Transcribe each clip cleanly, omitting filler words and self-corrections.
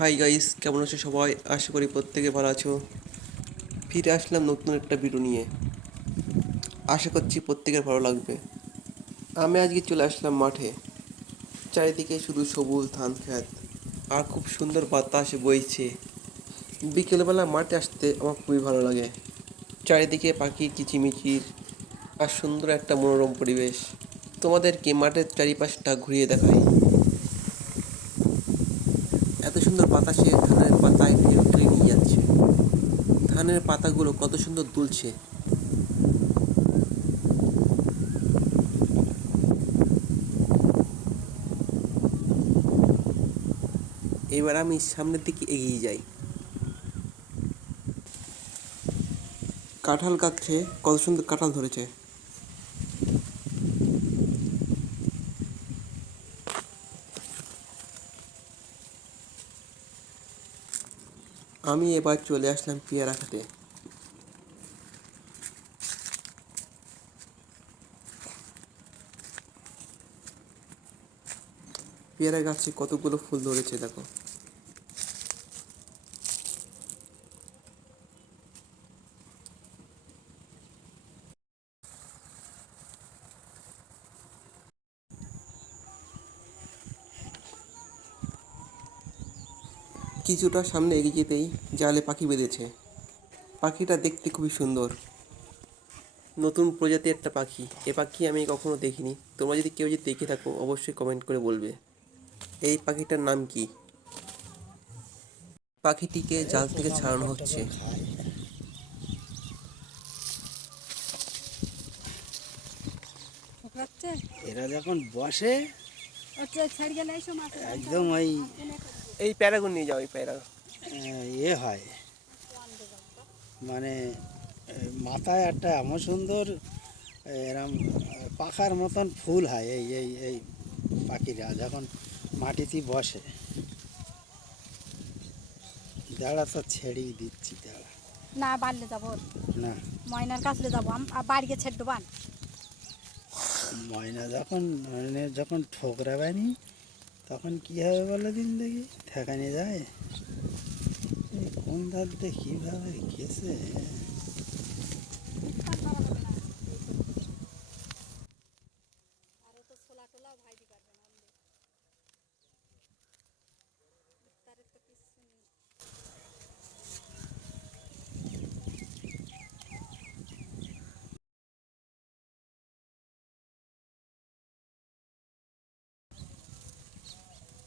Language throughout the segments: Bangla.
হাই গাইস, কেমন আছো সবাই? আশা করি প্রত্যেকে ভালো আছো। ফিরে আসলাম নতুন একটা ভিডিও নিয়ে। আশা করছি প্রত্যেকের ভালো লাগবে। আমি আজকে চলে আসলাম মাঠে। চারিদিকে শুধু সবুজ ধান ক্ষেত আর খুব সুন্দর বাতাস বইছে। বিকেলবেলা মাঠে আসতে আমার খুবই ভালো লাগে। চারিদিকে পাখির কিচিমিচির আর সুন্দর একটা মনোরম পরিবেশ। তোমাদেরকে মাঠের চারিপাশটা ঘুরিয়ে দেখাই। এত সুন্দর বাতাসে ধানের পাতায় ঢেউ টেনে নিয়ে যাচ্ছে। ধানের পাতাগুলো কত সুন্দর দুলছে। এবার আমি সামনের দিকে এগিয়ে যাই। কাঁঠাল গাছে কত সুন্দর কাঁঠাল ধরেছে। আমি এবার চলে আসলাম পেয়ারা খেতে। পেয়ারা গাছে কতগুলো ফুল ধরেছে দেখো। কিছুটা সামনে এগিয়ে যেতেই জালে পাখি বেঁধেছে। পাখিটা দেখতে খুবই সুন্দর। নতুন প্রজাতির একটা পাখি। এ পাখি আমি কখনো দেখিনি। তোমরা যদি কেউ যদি দেখে থাকো অবশ্যই কমেন্ট করে বলবে এই পাখিটার নাম কি। পাখিটিকে জাল থেকে ছাড়ানো হচ্ছে। এরা যখন বসে একদম ওই এই প্যারাগুন নিয়ে যাও, এই প্যারা। ইয়ে হয়, মানে মাথায় একটা এমন সুন্দর এরম পাখার মতন ফুল হয়। এই এই এই পাখিরা যখন মাটিতে বসে, দাঁড়া তো ছেড়েই দিচ্ছি, দাঁড়া না বাড়লে যাবো না। ময়নার কাছে যাবো বাড়িকে ছেড়ে দেবান। ময়না যখন ঠোকরাবানি তখন কি হবে বলো দিন দেখি, ঠেকানি যায় কোন ধার দিয়ে কীভাবে গেছে।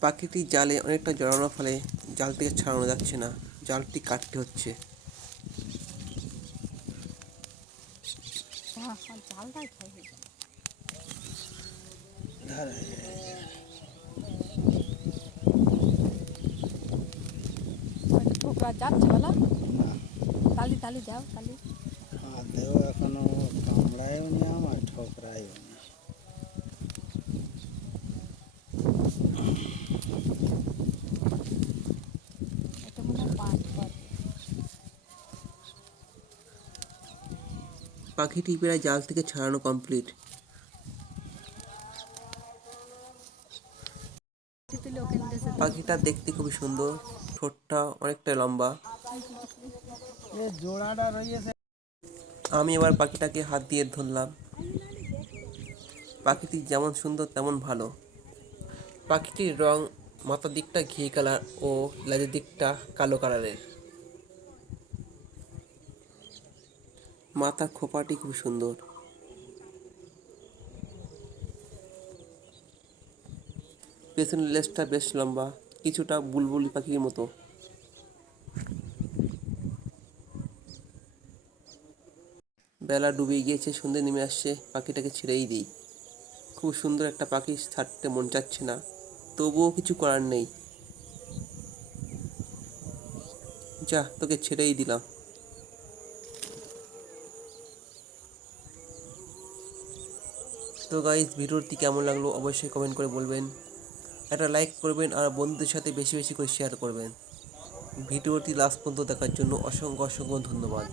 পাখিটি জালে অনেকটা জড়ানোর ফলে জাল থেকে ছাড়ানো যাচ্ছে না। জালটি কাটতে হচ্ছে। যাচ্ছে বলো তালি তালি যাও তালি। হাতেও এখনো কামড়ায়ও নি, আমার ঠোকরায়ও নি। এটা মনে হয় পাঁচ পর। পাখিটি প্রায় জাল থেকে ছাড়ানো কমপ্লিট। পাখিটা দেখতে খুবই সুন্দর। ঠোঁটটা অনেকটা লম্বা। জোড়াটা রয়েছে। আমি এবার পাখিটাকে হাত দিয়ে ধরলাম। পাখিটি যেমন সুন্দর তেমন ভালো। পাখিটির রং মাথার দিকটা ঘি কালার ও লেজের দিকটা কালো কালারের। মাথার খোপাটি খুব সুন্দর। পেছনের লেজটা বেশ লম্বা, কিছুটা বুলবুলি পাখির মতো। বেলা ডুবে গিয়েছে, সন্ধে নেমে আসছে। পাখিটাকে ছেড়েই দিই। খুব সুন্দর একটা পাখি, ছাড়তে মন চাচ্ছে না, তবুও কিছু করার নেই। যা, তোকে ছেড়েই দিলাম। তো গাইস, ভিডিওটি কেমন লাগলো অবশ্যই কমেন্ট করে বলবেন। একটা লাইক করবেন আর বন্ধুদের সাথে বেশি বেশি করে শেয়ার করবেন। ভিডিওটি লাস্ট পর্যন্ত দেখার জন্য অসংখ্য অসংখ্য ধন্যবাদ।